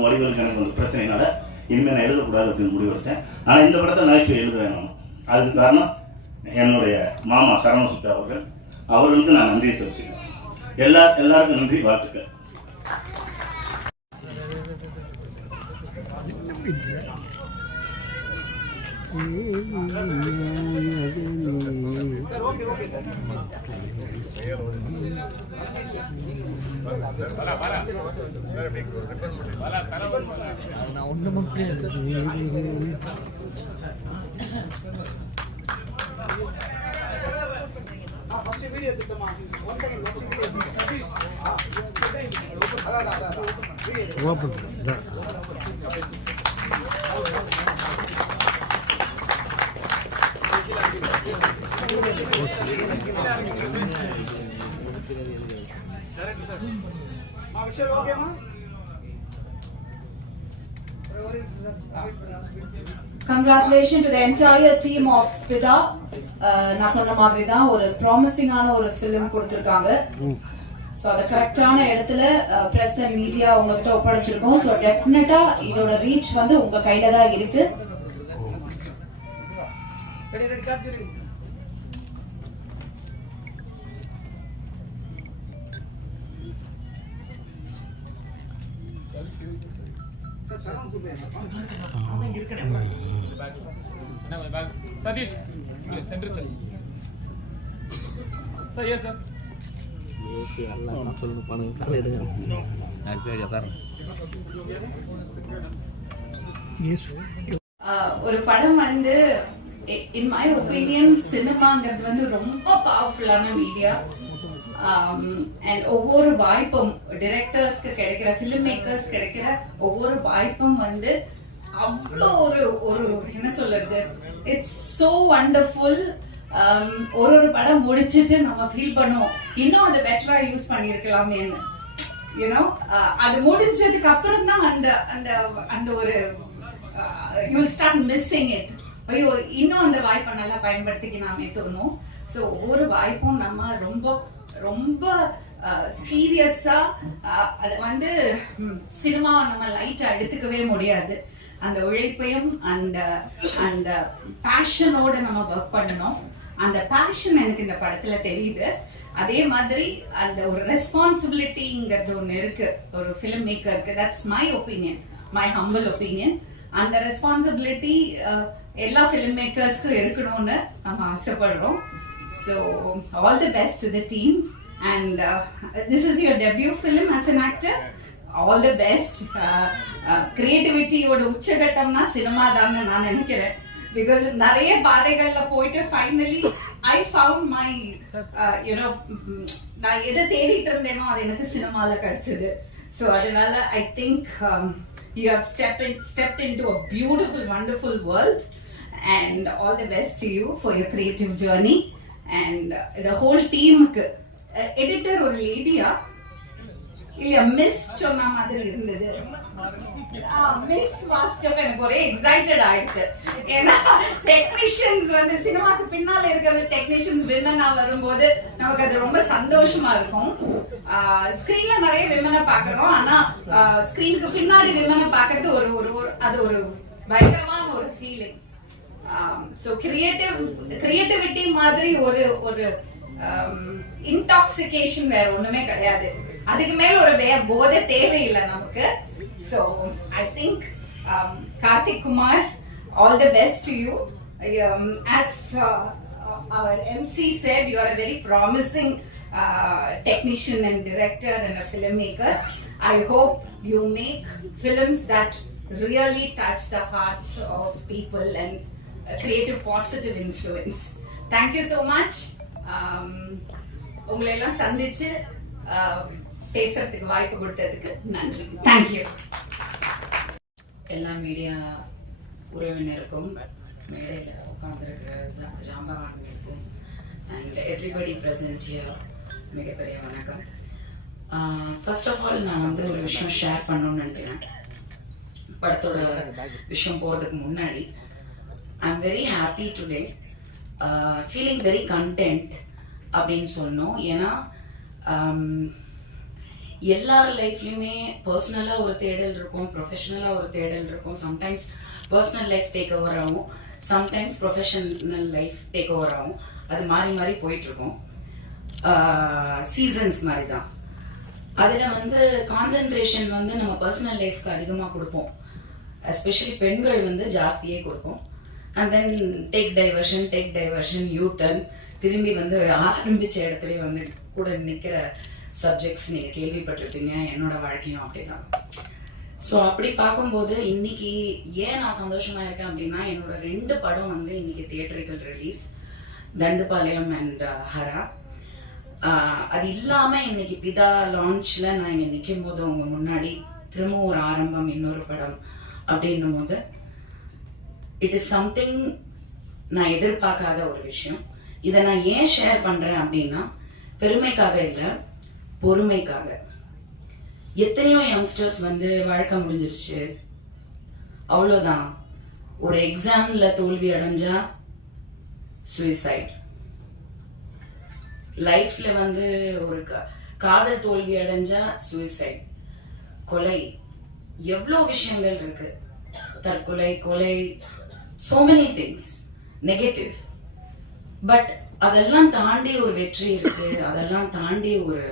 உன் வடிவலுக்கு எனக்கு வந்து பிரச்சனைனால இனிமேல் நான் எழுதக்கூடாது அப்படின்னு முடிவெடுத்தேன் ஆனால் இந்த படத்தை நகைச்சுவை எழுதுவேன் நான் அதுக்கு காரணம் என்னுடைய மாமா சரவண சுட்டா அவர்கள் அவர்களுக்கு நான் நன்றியை தெரிவிச்சுக்கிறேன் எல்லா எல்லாருக்கும் நன்றி வாழ்த்துக்கள் ஒண்ணு open Congratulations to the entire team of Pida. Uh, நான் சொன்ன மாதிரி தான் ஒரு ப்ராமிசிங்கான ஒரு ஃபிலிம் கொடுத்துருக்காங்க. ஸோ அதை கரெக்டான இடத்துல ப்ரெஸ் அண்ட் மீடியா உங்ககிட்ட ஒப்படைச்சிருக்கோம். ஸோ டெஃபினட்டா இதோட ரீச் வந்து உங்க கையில தான் இருக்கு. சதீஷ் இங்க சார் சார் ஏன் சார் சொல்லுங்க எடுங்க ஒரு படம் வந்து இன் மை ஒப்பீனியன் சினிமாங்கிறது வந்து ரொம்ப பவர்ஃபுல்லான மீடியா Um, அண்ட் ஒவ்வொரு வாய்ப்பும் டிரெக்டர்ஸ்க்கு கிடைக்கிற ஃபிலிம் மேக்கர்ஸ் கிடைக்கிற ஒவ்வொரு வாய்ப்பும் வந்து அவ்வளோ ஒரு ஒரு என்ன சொல்றது? இட்ஸ் சோ வண்டர்ஃபுல் ஒரு ஒரு படம் முடிச்சிட்டு நம்ம ஃபீல் பண்ணுவோம். இன்னும் அதை பெட்டரா யூஸ் பண்ணியிருக்கலாமேன்னு யூனோ uh, அது முடிஞ்சதுக்கு அப்புறம் தான் அந்த அந்த அந்த ஒரு you will start missing it ஐயோ இன்னும் அந்த வாய்ப்பை நல்லா பயன்படுத்திக்கலாமே தோணும். ஸோ ஒவ்வொரு வாய்ப்பும் நம்ம ரொம்ப ரொம்ப சீரியஸா அது வந்து சினிமா நம்ம லைட்டா எடுத்துக்கவே முடியாது. அந்த உழைப்பையும் அந்த அந்த பேஷனோட நம்ம ஒர்க் பண்ணணும். அந்த பேஷன் எனக்கு இந்த படத்துல தெரியுது. அதே மாதிரி அந்த ஒரு ரெஸ்பான்சிபிலிட்டிங்கிறது ஒன்று இருக்கு. ஒரு film மேக்கருக்கு that's my opinion my humble opinion அந்த ரெஸ்பான்சிபிலிட்டி எல்லா ஃபிலிம் மேக்கர்ஸ்க்கும் இருக்கணும்னு நம்ம ஆசைப்படுறோம். So all the best to the team and this is your debut film as an actor all the best கிரியேட்டிவிட்டியோட உச்சகட்டம்னா சினிமா தான் நான் நினைக்கிறேன். பிகாஸ் நிறைய பாதைகள்ல போயிட்டு finally I found my you know நான் எதை தேடிட்டு இருந்தேனோ அது எனக்கு சினிமால கிடைச்சது. ஸோ அதனால I think you have step in step in to a beautiful wonderful world and all the best to you for your creative journey and the whole டீமுக்கு editor ஒரு லேடியா இல்லையா? மிஸ் சொன்ன மாதிரி இருந்தது. மிஸ் வாஸ்டப் எனக்கு ஒரே எக்ஸைட்டட் ஆயிடுச்சு. ஏன்னா டெக்னீஷியன்ஸ் வந்து சினிமாக்கு பின்னால இருக்கிற டெக்னீஷியன்ஸ் விமனா வரும்போது நமக்கு அது ரொம்ப சந்தோஷமா இருக்கும். ஸ்கிரீன்ல நிறைய விமனை பார்க்கறோம். ஆனா ஸ்கிரீனுக்கு பின்னாடி விமனை பார்க்கறது ஒரு ஒரு ஒரு- அது ஒரு பயங்கரமான ஒரு ஃபீலிங் ஸோ கிரியேட்டிவ் கிரியேட்டிவிட்டி மாதிரி ஒரு ஒரு இன்டாக்சிகேஷன் வேற ஒண்ணுமே கிடையாது அதுக்கு மேல ஒரு வேற போதை தேவையில்லை நமக்கு so I think Karthik Kumar all the best to you as our MC said you are a very promising uh, technician and director and a filmmaker. I hope you make films that really touch the hearts of people and influence. Thank you so much. Um, உங்களை எல்லாம் சந்திச்சு uh, பேசுறதுக்கு வாய்ப்பு கொடுத்ததுக்கு நன்றி thank you எல்லா media உறவினருக்கும் மேடையில் உட்காந்துருக்கிற ஜாம்பவான்களுக்கும் அண்ட் எவ்ரிபடி ப்ரெசன்ட் ஹியர் மிகப்பெரிய வணக்கம் ஃபர்ஸ்ட் ஆஃப் ஆல் நான் வந்து ஒரு விஷயம் ஷேர் பண்ணணும்னு நினைக்கிறேன் படத்தோட விஷயம் போகிறதுக்கு முன்னாடி I'm very happy today feeling very content அப்படின்னு சொன்னோம். ஏன்னா um, எல்லார் லைஃப்லையுமே பர்சனலாக ஒரு தேடல் இருக்கும் ப்ரொஃபஷனலாக ஒரு தேடல் இருக்கும். Sometimes personal life take over ஆகும். Sometimes professional life take over ஆகும். அது மாறி மாறி போயிட்டுருக்கும். சீசன்ஸ் uh, மாதிரி தான் அதில் வந்து கான்சென்ட்ரேஷன் வந்து நம்ம பர்சனல் லைஃப்க்கு அதிகமாக கொடுப்போம். எஸ்பெஷலி பெண்கள் வந்து ஜாஸ்தியே கொடுப்போம். And then take diversion take diversion U turn திரும்பி வந்து ஆரம்பிச்ச இடத்துல வந்து கூட நிற்கிற சப்ஜெக்ட்ஸ் நீங்கள் கேள்விப்பட்டிருப்பீங்க. என்னோட வாழ்க்கையும் அப்படிதான். ஸோ அப்படி பார்க்கும்போது இன்னைக்கு ஏன் நான் சந்தோஷமா இருக்கேன் அப்படின்னா என்னோட ரெண்டு படம் வந்து இன்னைக்கு theatrical release Dandupalyam and uh, Hara. அது இல்லாமல் இன்னைக்கு பிதா லான்ச்ல நான் இங்கே நிற்கும் போது உங்க முன்னாடி திரும்ப ஒரு ஆரம்பம் இன்னொரு படம் அப்படின்னும் போது இட் இஸ் சம்திங் நான் எதிர்பார்க்காத ஒரு விஷயம். இதை நான் ஏன் ஷேர் பண்றேன் அப்படின்னா பெருமைக்காக இல்லை பொறுமைக்காக. எத்தனையோ யங்ஸ்டர்ஸ் வந்து வாழ்க்கை முடிஞ்சிருச்சு. அவ்வளோதான் ஒரு எக்ஸாம்ல தோல்வி அடைஞ்சா சுயசைட் லைஃப்ல வந்து ஒரு கா- காதல் தோல்வி அடைஞ்சா சுயசைட் கொலை. எவ்வளோ விஷயங்கள் இருக்கு. தற்கொலை கொலை so many things negative but அதெல்லாம் தாண்டி ஒரு வெற்றி இருக்கு. அதெல்லாம் தாண்டி ஒரு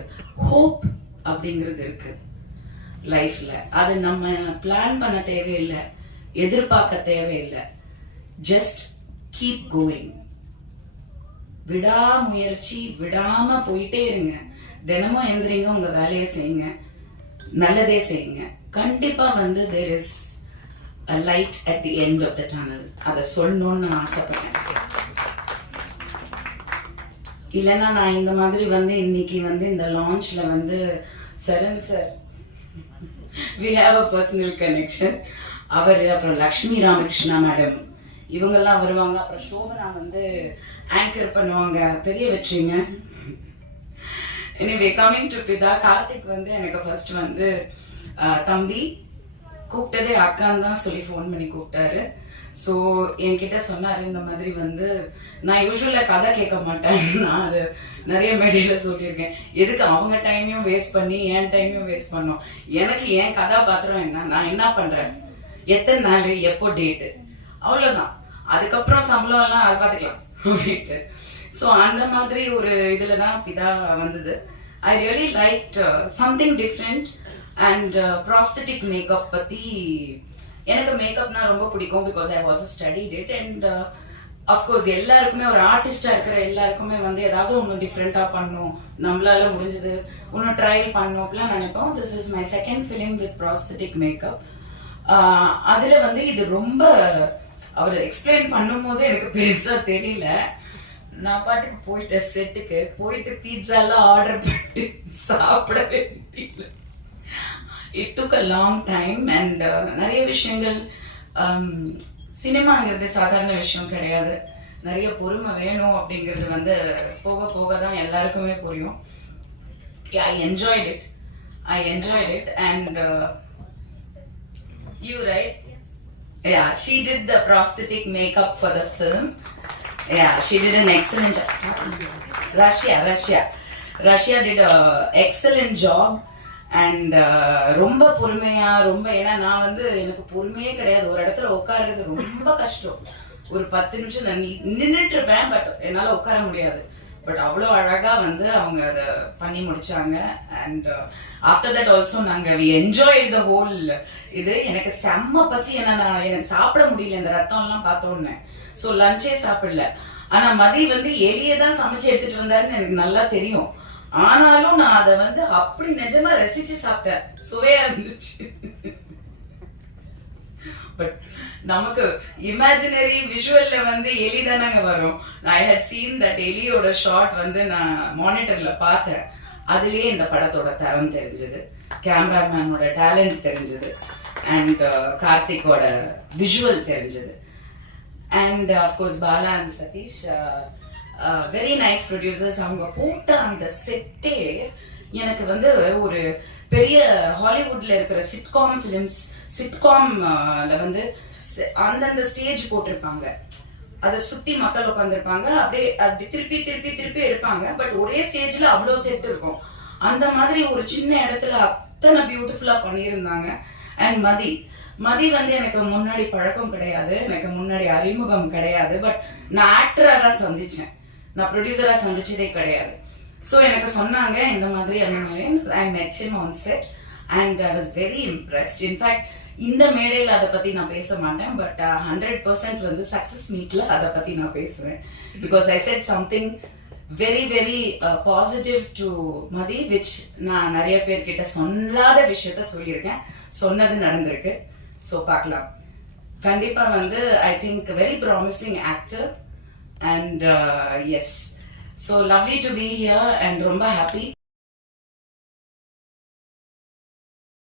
ஹோப் அப்படிங்கிறது இருக்கு. லைஃப்ல அது நம்ம பிளான் பண்ண தேவையில்லை. எதிர்பார்க்க தேவையில்லை. ஜஸ்ட் கீப் கோயிங் விடாமுயற்சி விடாம போயிட்டே இருங்க. தினமும் எந்திரிங்க உங்க வேலையை செய்யுங்க. நல்லதே செய்யுங்க. கண்டிப்பா வந்து there is light at the end of the tunnel அதை சொல்லணும்னு நான் ஆசைப்பட்டேன். இல்லைன்னா நான் இந்த மாதிரி வந்து இன்னைக்கு வந்து இந்த லான்ச்ல வந்து Charan sir we have a personal connection அவர் அப்புறம் லக்ஷ்மி ராமகிருஷ்ணா மேடம் இவங்கெல்லாம் வருவாங்க. அப்புறம் சோபனா வந்து ஆங்கர் பண்ணுவாங்க. பெரிய வெற்றிங்க. எனிவே கமிங் டு பிதா கார்த்திக் வந்து எனக்கு ஃபர்ஸ்ட் வந்து தம்பி கூப்பிட்டதே அக்கான்னு தான் சொல்லி ஃபோன் பண்ணி கூப்பிட்டாரு. ஸோ என்கிட்ட சொன்னாரு இந்த மாதிரி வந்து நான் யூஸ்வலா கதை கேட்க மாட்டேன். நான் அது நிறைய மேடையில சொல்லியிருக்கேன். எதுக்கு அவங்க டைமையும் வேஸ்ட் பண்ணி என் டைமையும் வேஸ்ட் பண்ணோம்? எனக்கு என் கதாபாத்திரம் என்ன? நான் என்ன பண்றேன்? எத்தனை நாள்? எப்போ டேட்டு அவ்வளோதான் அதுக்கப்புறம் சம்பளம் எல்லாம் அதை பார்த்துக்கலாம். அப்படின்ட்டு ஸோ அந்த மாதிரி ஒரு இதுல தான் பிதா வந்தது. I really like something different and prosthetic makeup பத்தி எனக்கு மேக்கப்னா ரொம்ப பிடிக்கும் because I also studied it and of course எல்லாருக்குமே ஒரு ஆர்டிஸ்டா இருக்கிற எல்லாருக்குமே வந்து ஏதாவது ஒன்று டிஃப்ரெண்டா பண்ணும் நம்மளால முடிஞ்சது ஒன்று ட்ரையல் பண்ணும் அப்படிலாம் நினைப்போம். This is my second film with prosthetic makeup அதுல வந்து இது ரொம்ப அவர் எக்ஸ்பிளைன் பண்ணும்போது எனக்கு பெருசா தெரியல. நான் பாட்டுக்கு போயிட்டேன் செட்டுக்கு போயிட்டு பீட்சா எல்லாம் ஆர்டர் பண்ணிட்டு சாப்பிடவே முடியல it took a long time and நிறைய விஷயங்கள் சினிமாங்கிறது சாதாரண விஷயம் கிடையாது நிறைய பொறுமை வேணும் அப்படிங்கிறது வந்து போக போக தான் எல்லாருக்குமே புரியும் I enjoyed it I enjoyed it and you right ya she did the prosthetic makeup for the film ya she did an excellent Rashya Rashya Rashya did excellent job and uh, ரொம்ப பொறுமையா ரொம்ப ஏன்னா நான் வந்து எனக்கு பொறுமையே கிடையாது. ஒரு இடத்துல உட்காருறது ரொம்ப கஷ்டம். ஒரு பத்து நிமிஷம் நான் நின்றுட்டு இருப்பேன் பட் என்னால உட்கார முடியாது. பட் அவ்வளோ அழகா வந்து அவங்க அதை பண்ணி முடிச்சாங்க. அண்ட் ஆஃப்டர் தட் ஆல்சோ நாங்க வி என்ஜாய் த ஹோல் இது. எனக்கு செம்ம பசி. ஏன்னா நான் எனக்கு சாப்பிட முடியல. இந்த ரத்தம் எல்லாம் பார்த்தோன்னே ஸோ லஞ்சே சாப்பிடல. ஆனா மதி வந்து எலியை தான் சமைச்சு எடுத்துட்டு வந்தாருன்னு எனக்கு நல்லா தெரியும். ஆனாலும் நான் அதை வந்து அப்படி நிஜமா ரசிச்சு சாப்பிட்டேன். சுவையா இருந்துச்சு. பட் நமக்கு இமேஜினரி விஷுவல்ல வந்து எலி தானங்க வரும். ஐ ஹட் சீன் தட் எலியோட ஷாட் வந்து நான் மானிட்டர்ல பார்த்தேன். அதுலயே இந்த படத்தோட தரம் தெரிஞ்சது. கேமராமேனோட டேலண்ட் தெரிஞ்சது. அண்ட் uh, கார்த்திக்கோட விஷுவல் தெரிஞ்சது. And of course Bala and Sathish uh, very nice producers அவங்க போட்ட அந்த செட்டே எனக்கு வந்து ஒரு பெரிய ஹாலிவுட்ல இருக்கிற சிட்காம் ஃபிலிம்ஸ் சிட்காம்ல வந்து அந்தந்த ஸ்டேஜ் போட்டிருப்பாங்க. அதை சுத்தி மக்கள் உட்காந்துருப்பாங்க அப்படியே அப்படி திருப்பி திருப்பி திருப்பி எடுப்பாங்க. பட் ஒரே ஸ்டேஜ்ல அவ்வளோ செட் இருக்கும். அந்த மாதிரி ஒரு சின்ன இடத்துல அத்தனை பியூட்டிஃபுல்லா பண்ணியிருந்தாங்க. அண்ட் மதி மதி வந்து எனக்கு முன்னாடி பழக்கம் கிடையாது. எனக்கு முன்னாடி அறிமுகம் கிடையாது. பட் நான் ஆக்டரா தான் சந்திச்சேன். நான் ப்ரொடியூசரா சந்திச்சதே கிடையாது. ஸோ எனக்கு சொன்னாங்க இந்த மாதிரி அந்த மாதிரி I met him on set and I was very impressed in fact இந்த மேடையில் அதை பத்தி நான் பேச மாட்டேன் பட் ஹண்ட்ரட் பர்சன்ட் வந்து சக்சஸ் மீட்ல அதை பத்தி நான் பேசுவேன். Because I said something very very positive to Mathi which நான் நிறைய பேர்கிட்ட சொல்லாத விஷயத்த சொல்லியிருக்கேன். சொன்னது நடந்திருக்கு. ஸோ பார்க்கலாம். கண்டிப்பா வந்து I think very promising actor and uh, yes. So lovely to be here and rumba happy.